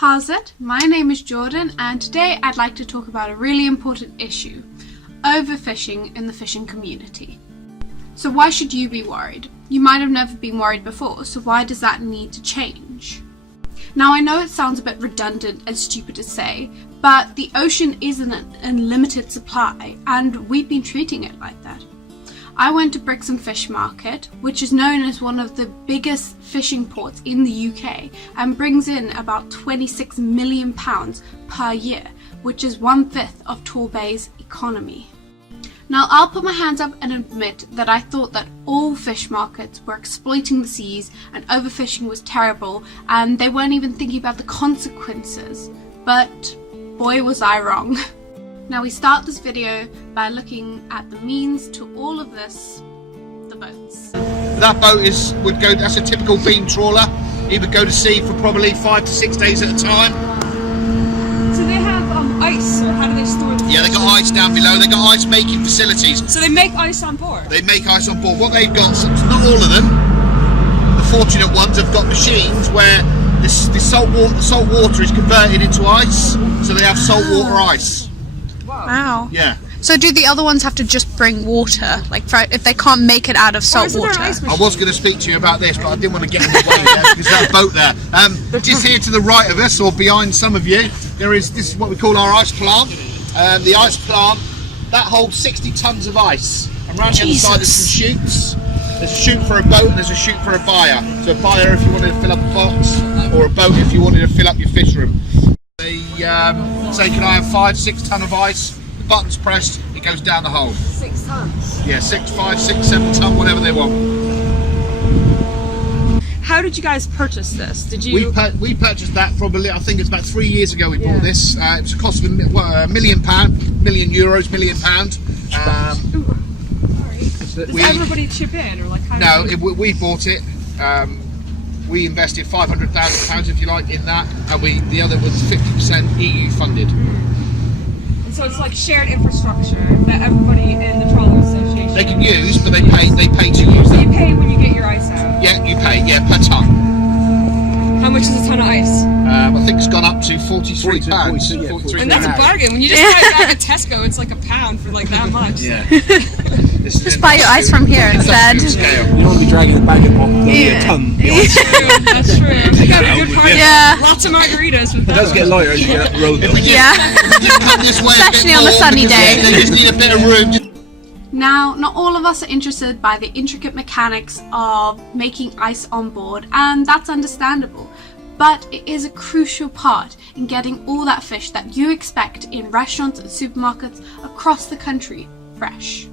How's it? My name is Jordan and today I'd like to talk about a really important issue, overfishing in the fishing community. So why should you be worried? You might have never been worried before, so why does that need to change? Now I know it sounds a bit redundant and stupid to say, but the ocean isn't an unlimited supply and we've been treating it like that. I went to Brixham Fish Market, which is known as one of the biggest fishing ports in the UK and brings in about £26 million per year, which is 1/5 of Torbay's economy. Now I'll put my hands up and admit that I thought that all fish markets were exploiting the seas and overfishing was terrible and they weren't even thinking about the consequences, but boy was I wrong. Now we start this video by looking at the means to all of this, the boats. That boat that's a typical beam trawler. He would go to sea for probably 5 to 6 days at a time. So they have ice, or how do they store the fish? Yeah, they got ice down below. They got ice making facilities. So they make ice on board? They make ice on board. What they've got, not all of them, the fortunate ones have got machines where the salt water is converted into ice, so they have saltwater ice. Wow. Yeah. So do the other ones have to just bring water, like if they can't make it out of salt water? I was going to speak to you about this, but I didn't want to get in the way there because that boat there. Just here to the right of us, or behind some of you, this is what we call our ice plant. The ice plant, that holds 60 tons of ice. And round the other side there's some chutes. There's a chute for a boat and there's a chute for a buyer. So a buyer if you wanted to fill up a box, or a boat if you wanted to fill up your fish room. They say, can I have 5-6 ton of ice? The button's pressed, it goes down the hole. 6 tons? Yeah, 5, 6, 7 ton, whatever they want. How did you guys purchase this? Did you? We purchased that probably, I think it's about 3 years ago we bought this. It was a cost of £1 million, €1 million. Does everybody chip in, or like how? No, we bought it. We invested £500,000 if you like in that, and the other was 50% EU funded. And so it's like shared infrastructure that everybody in the trawler association. They can use, but they pay to use So it. you pay when you get your ice out. Yeah, you pay, per ton. How much is a ton of ice? I think it's gone up to £43. And that's a bargain. When you just buy it back at Tesco, it's like £1 for like that much. Yeah. Just buy your ice from here instead. You don't want to be dragging a bag of pop, a ton. That's true. You got a good party. Yeah. Lots of margaritas with that. It does get lighter as you get up the road though. Especially on a sunny day. They just need a bit of room. Now, not all of us are interested by the intricate mechanics of making ice on board, and that's understandable. But it is a crucial part in getting all that fish that you expect in restaurants and supermarkets across the country fresh.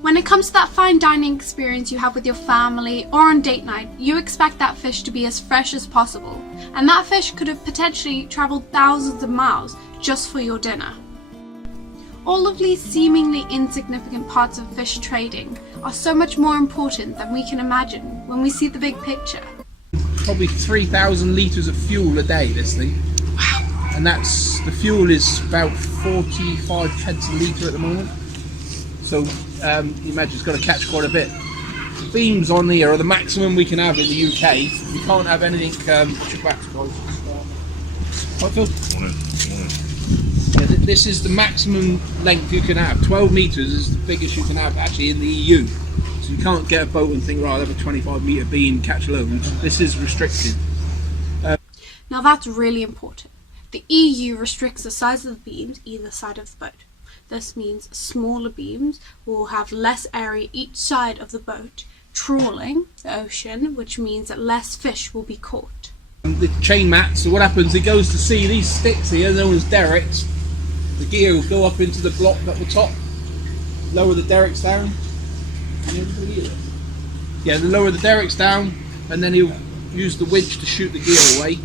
When it comes to that fine dining experience you have with your family or on date night, you expect that fish to be as fresh as possible, and that fish could have potentially traveled thousands of miles just for your dinner. All of these seemingly insignificant parts of fish trading are so much more important than we can imagine when we see the big picture. Probably 3,000 litres of fuel a day, this thing. Wow. And the fuel is about 45 pence a litre at the moment. So you imagine it's got to catch quite a bit. The beams on here are the maximum we can have in the UK. We can't have anything. This is the maximum length you can have. 12 metres is the biggest you can have actually in the EU. So you can't get a boat and think, right, I'll have a 25-metre beam, catch loads. This is restricted. Now that's really important. The EU restricts the size of the beams either side of the boat. This means smaller beams will have less area each side of the boat, trawling the ocean, which means that less fish will be caught. The chain mat, so what happens, it goes to sea, these sticks here, known as derricks, the gear will go up into the block at the top, lower the derricks down. Yeah, they lower the derricks down, and then he'll use the winch to shoot the gear away,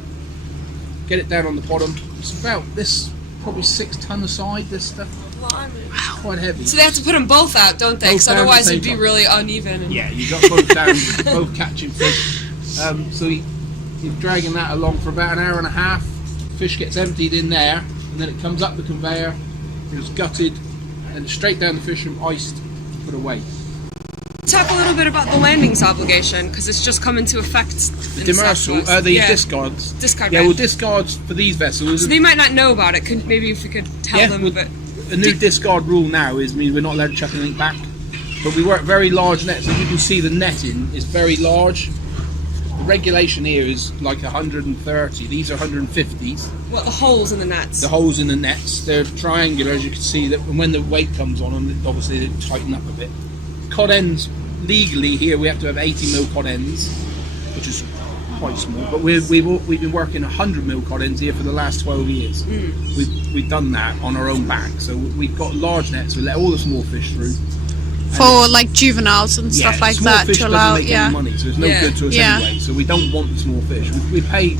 get it down on the bottom. It's about this, probably 6 ton a side, this stuff. Wow. Quite heavy. So they have to put them both out, don't they? Because otherwise it'd be really uneven. And... Yeah, you got both down, both catching fish. So you're dragging that along for about an hour and a half. Fish gets emptied in there, and then it comes up the conveyor, it was gutted, and straight down the fish room, iced, put away. Talk a little bit about the landings obligation, because it's just come into effect. Demersal, discards. Discard. Yeah, well, discards for these vessels. So they might not know about it. Maybe if we could tell them. Well, But the new discard rule now means we're not allowed to chuck anything back. But we work very large nets, as you can see the netting is very large. The regulation here is like 130, these are 150s. what, the holes in the nets? The holes in the nets, they're triangular, as you can see, that when the weight comes on them, obviously they tighten up a bit. Cod ends, legally here we have to have 80mm cod ends, which is quite small, but we've been working 100mm cod ends here for the last 12 years. We've done that on our own back, so we've got large nets, we let all the small fish through. For like juveniles and stuff like small that fish to allow, doesn't make any money, so it's no good to us anyway. So we don't want the small fish. We pay,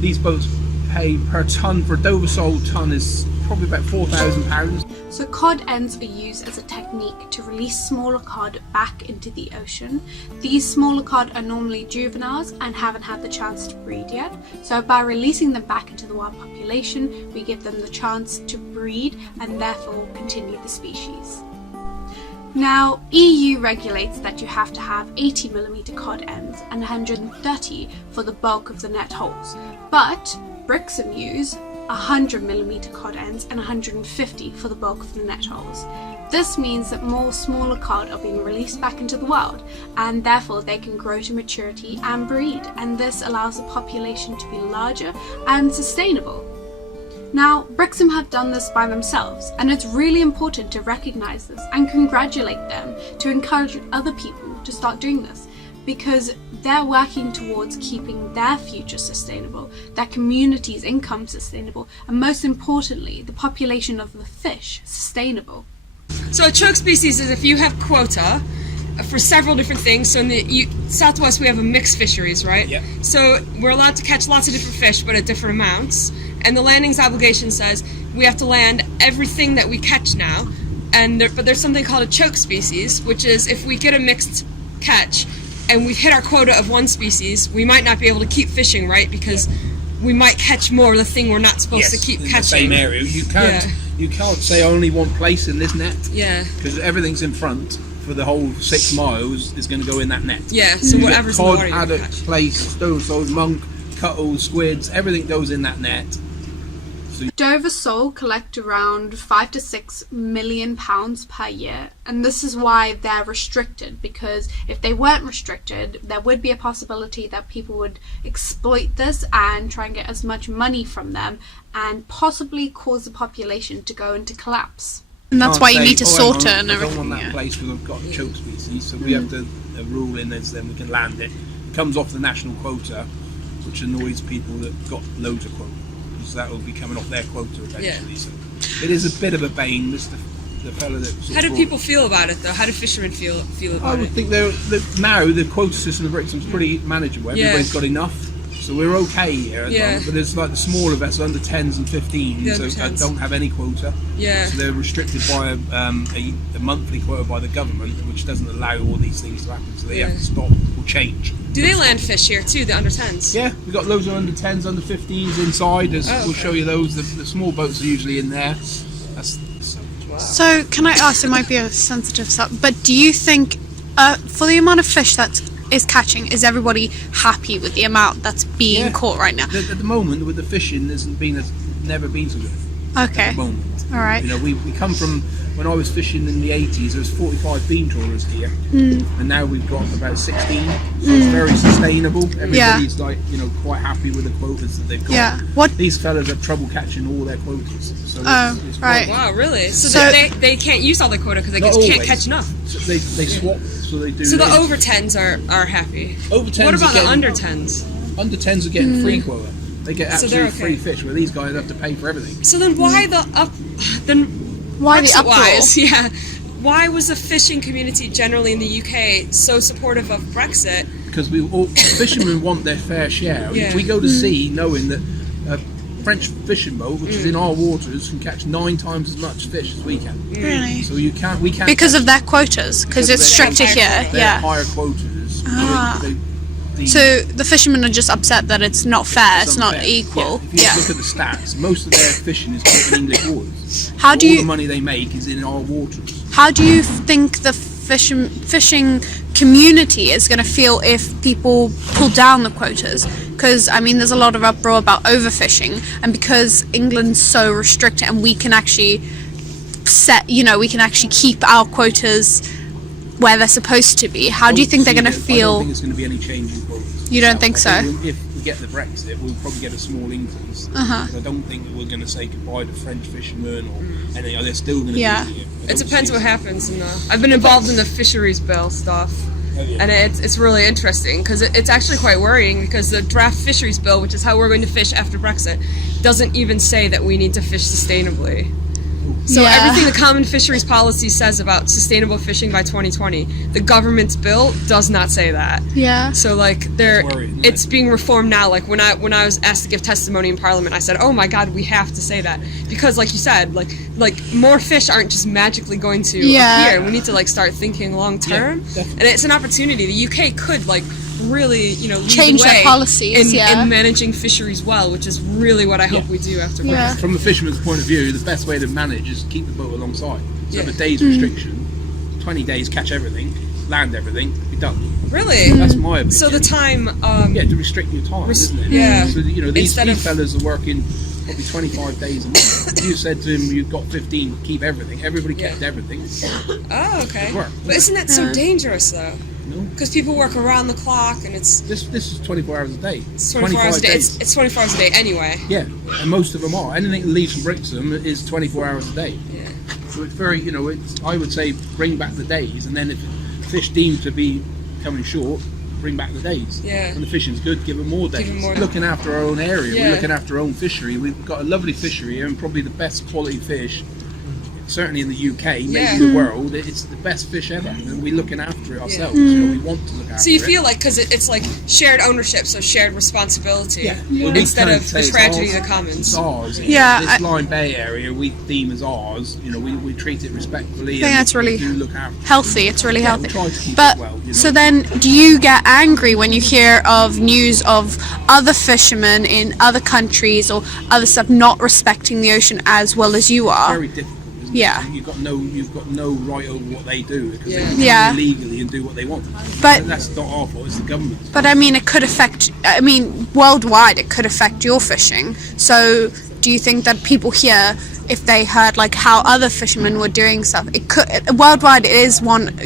these boats pay per ton, for a Dover sole ton is probably about £4,000. So cod ends are used as a technique to release smaller cod back into the ocean. These smaller cod are normally juveniles and haven't had the chance to breed yet. So by releasing them back into the wild population, we give them the chance to breed and therefore continue the species. Now, EU regulates that you have to have 80mm cod ends and 130 for the bulk of the net holes, but Brixham use 100mm cod ends and 150 for the bulk of the net holes. This means that more smaller cod are being released back into the wild, and therefore they can grow to maturity and breed, and this allows the population to be larger and sustainable. Now, Brixham have done this by themselves, and it's really important to recognise this and congratulate them to encourage other people to start doing this, because they're working towards keeping their future sustainable, their community's income sustainable, and most importantly, the population of the fish sustainable. So a choke species is if you have quota for several different things. So in the Southwest we have a mixed fisheries, right? Yep. So we're allowed to catch lots of different fish, but at different amounts. And the landings obligation says we have to land everything that we catch now. But there's something called a choke species, which is if we get a mixed catch and we hit our quota of one species, we might not be able to keep fishing, right? Because we might catch more of the thing we're not supposed to keep catching. In the same area. You can't say only one place in this net. Yeah. Because everything's in front for the whole 6 miles is going to go in that net. Yeah, so whatever's in the water cod, you haddock, catch. plaice, stone soles, monk, cuttles, squids, everything goes in that net. Dover sole collect around £5 to £6 million per year, and this is why they're restricted, because if they weren't restricted there would be a possibility that people would exploit this and try and get as much money from them and possibly cause the population to go into collapse. And that's why you need to sort it and everything. I don't want that place because I've got a choke species, so we have to rule in as then we can land it. It comes off the national quota, which annoys people that got loads of quota, because that will be coming off their quota eventually. So it is a bit of a bane. This the fella that. How do people feel about it though? How do fishermen feel about I it? would think now the quota system of Brixham's pretty manageable. Everybody's got enough. So we're okay here at the moment, but there's like the smaller vessels under 10s and 15s that don't have any quota. Yeah. So they're restricted by a monthly quota by the government, which doesn't allow all these things to happen. So they have to stop or change. Do they land fish here too, the under 10s? Yeah, we've got loads of under 10s, under 15s inside. We'll show you those. The small boats are usually in there. So can I ask, it might be a sensitive subject, but do you think for the amount of fish that is catching, is everybody happy with the amount that's being caught right now? At the moment, with the fishing, there's never been so good. Okay. At the moment. All right. You know, we come from, when I was fishing in the 80s, there was 45 beam trawlers here, and now we've got about 16. So it's very sustainable. Everybody's like, quite happy with the quotas that they've got. Yeah. These fellas have trouble catching all their quotas. So it's right. Wow, really? So they can't use all their quota because they just can't catch enough. So they swap. So they do. So the over 10s are happy. Over 10s. What about the under 10s? Under 10s are getting free quota. They get absolutely free okay. fish, where these guys have to pay for everything. So then why the uproar? Why was the fishing community generally in the UK so supportive of Brexit? Because fishermen want their fair share. Yeah. We go to sea knowing that a French fishing boat, which is in our waters, can catch 9 times as much fish as we can. Really? So we can't because of their quotas, because it's stricter here. They have higher quotas. So the fishermen are just upset that it's not fair, it's not equal. If you look at the stats, most of their fishing is caught in English waters. How do all you? the money they make is in our waters. How do you think the fishing community is going to feel if people pull down the quotas? Because I mean, there's a lot of uproar about overfishing, and because England's so restricted, and we can actually we can actually keep our quotas where they're supposed to be. How do you think they're going to feel? I don't think there's going to be any change in quotas. You don't think so? If we get the Brexit, we'll probably get a small increase. Because I don't think that we're going to say goodbye to French fishermen or anything. They're still going to be here. It depends what happens. I've been involved in the fisheries bill stuff. And it's really interesting because it's actually quite worrying, because the draft fisheries bill, which is how we're going to fish after Brexit, doesn't even say that we need to fish sustainably. So everything the Common Fisheries Policy says about sustainable fishing by 2020, the government's bill does not say that. Yeah. So like it's being reformed now. Like when I was asked to give testimony in Parliament, I said, "Oh my God, we have to say that," because like you said, like more fish aren't just magically going to appear. We need to like start thinking long term, and it's an opportunity. The UK could like really, lead change the way their policies in managing fisheries well, which is really what I hope we do after Brexit. From the fisherman's point of view, the best way to manage is keep the boat alongside. So the days restriction, 20 days, catch everything, land everything, be done. Really? That's my opinion. So the time... to restrict your time, isn't it? Yeah. So, these fellas are working probably 25 days a month. You said to him, you've got 15, keep everything. Everybody kept everything. Oh, okay. It worked. But isn't that so dangerous, though? No. Because people work around the clock, and it's... This is 24 hours a day. It's 24 hours a day. It's 24 hours a day anyway. Yeah, and most of them are. Anything that leaves from Brixham is 24 hours a day. Yeah. So it's very, I would say bring back the days, and then if fish deemed to be coming short, bring back the days. Yeah. When the fishing's good, give them more days. Looking after our own area, we're looking after our own fishery. We've got a lovely fishery here, and probably the best quality fish, certainly in the UK, maybe the world. It's the best fish ever, and we're looking after it ourselves. We want to look after it. So you feel like, because it's like shared ownership, so shared responsibility, Well, instead of the tragedy of the commons. It's ours. This Lyme Bay area we deem as ours. We treat it respectfully. I think that's really healthy. It's really healthy. We try to keep But it well, so then, do you get angry when you hear of news of other fishermen in other countries or other stuff not respecting the ocean as well as you are? Very difficult. Yeah. You've got no right over what they do, because they can Yeah. come illegally and do what they want. But that's not our fault, it's the government. But I mean, it could affect. I mean, worldwide, it could affect your fishing. So, do you think that people here, if they heard like how other fishermen were doing stuff, it could worldwide? It is one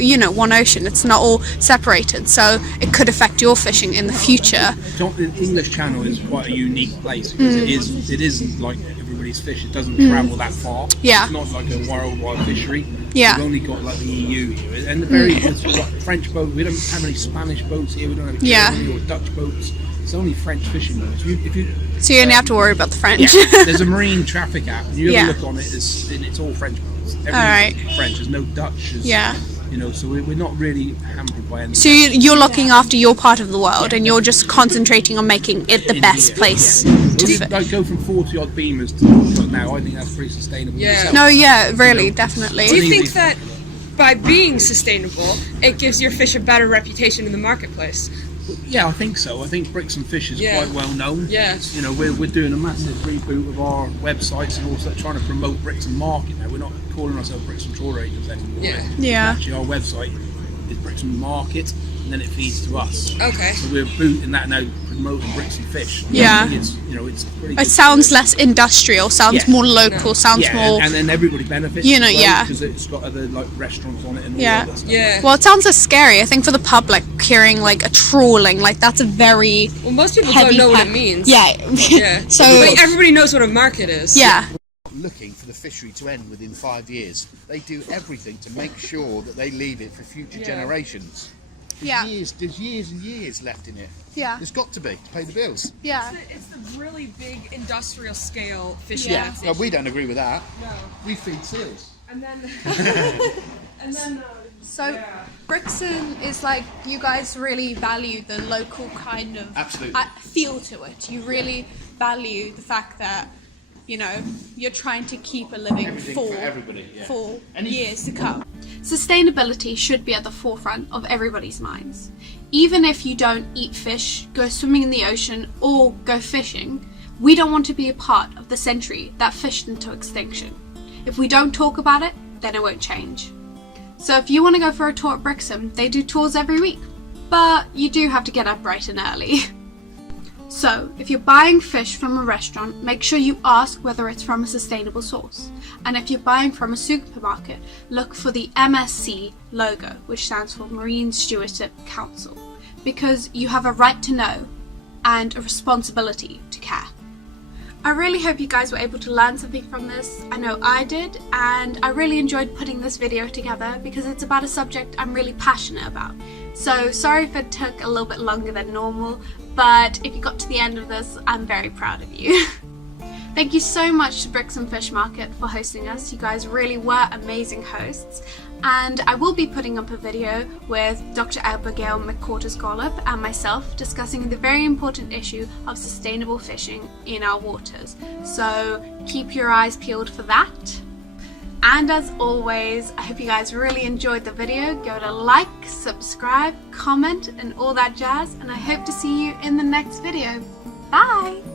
ocean. It's not all separated, so it could affect your fishing in the future. The English Channel is quite a unique place, because it isn't like everybody's fish. It doesn't travel that far. Yeah. It's not like a worldwide fishery. Yeah. We've only got like the EU here, and it's got French boats. We don't have any Spanish boats here. We don't have Germany or Dutch boats. It's only French fishing boats. So you only have to worry about the French. Yeah, there's a marine traffic app, and you ever look on it, it's all French boats. Everything's French. There's no Dutch. So we're not really hampered by anything. So you're looking after your part of the world, and you're just concentrating on making it the best place to fish. Like go from 40 odd beamers to now. I think that's pretty sustainable. Yeah. No, really, definitely. Do you think that by being sustainable, it gives your fish a better reputation in the marketplace? Yeah, I think so. I think Brixham Fish is quite well known. Yeah. We're doing a massive reboot of our websites, and also trying to promote Brixham Market now. We're not calling ourselves Brixham Trawler Agents anymore. Yeah. Actually, our website is Brixham Market, and then it feeds to us. Okay. So we're booting that now, promoting Brixham Fish. Yeah. It's pretty. It sounds less industrial. Sounds more local. Sounds more. and then everybody benefits. Because it's got other like restaurants on it and all that stuff. Yeah. Well, it sounds less scary. I think for the public, hearing like a trawling, like that's a very most people don't know what it means. Yeah. So but everybody knows what a market is. Yeah. Looking for the fishery to end within 5 years. They do everything to make sure that they leave it for future generations. There's years and years left in it. Yeah. There's got to be to pay the bills. Yeah. It's the really big industrial scale fishing. Yeah. Well, we don't agree with that. No. We feed seals. And then So Brixham is like, you guys really value the local kind of feel to it. You really value the fact that you're trying to keep a living for everybody, for years to come. Sustainability should be at the forefront of everybody's minds. Even if you don't eat fish, go swimming in the ocean, or go fishing, we don't want to be a part of the century that fished into extinction. If we don't talk about it, then it won't change. So if you want to go for a tour at Brixham, they do tours every week, but you do have to get up bright and early. So if you're buying fish from a restaurant, make sure you ask whether it's from a sustainable source. And if you're buying from a supermarket, look for the MSC logo, which stands for Marine Stewardship Council, because you have a right to know and a responsibility to care. I really hope you guys were able to learn something from this. I know I did, and I really enjoyed putting this video together because it's about a subject I'm really passionate about. So sorry if it took a little bit longer than normal, but if you got to the end of this, I'm very proud of you. Thank you so much to Brixham Fish Market for hosting us. You guys really were amazing hosts. And I will be putting up a video with Dr. Abigail McCourtis-Gollop and myself discussing the very important issue of sustainable fishing in our waters. So keep your eyes peeled for that. And as always, I hope you guys really enjoyed the video. Give it a like, subscribe, comment, and all that jazz. And I hope to see you in the next video. Bye!